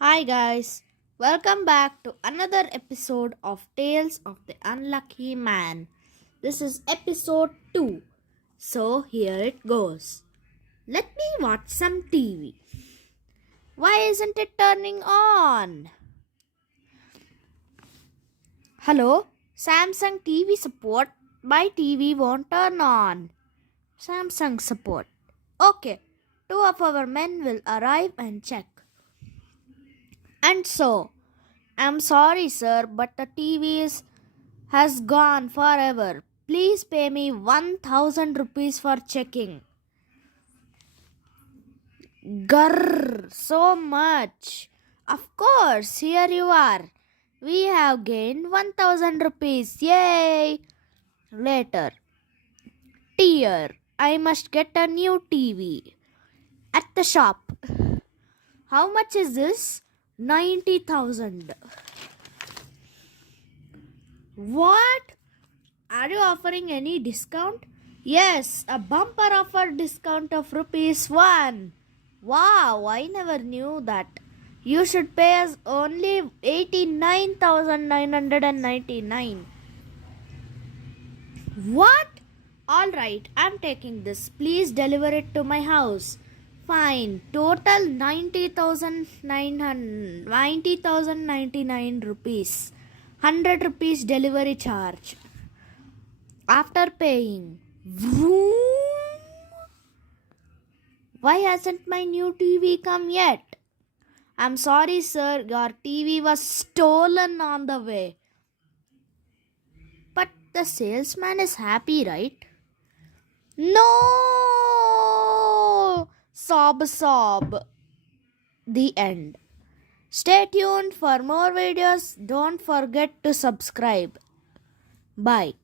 Hi guys, welcome back to another episode of Tales of the Unlucky Man. This is episode 2. So here it goes. Let me watch some TV. Why isn't it turning on? Hello? Samsung TV support. My TV won't turn on. Samsung support. Okay, two of our men will arrive and check. And so, I'm sorry, sir, but the has gone forever. Please pay me 1000 rupees for checking. Grrr, so much. Of course, here you are. We have gained 1000 rupees. Yay! Later. Dear, I must get a new TV. At the shop. How much is this? 90,000. What? Are you offering any discount? Yes, a bumper offer discount of rupees 1. Wow, I never knew that. You should pay us only 89,999. What? Alright, I'm taking this. Please deliver it to my house. Fine. Total 90,099 rupees. 100 rupees delivery charge. After paying. Vroom. Why hasn't my new TV come yet? I'm sorry, sir. Your TV was stolen on the way. But the salesman is happy, right? No! Sob, sob. The end. Stay tuned for more videos. Don't forget to subscribe. Bye.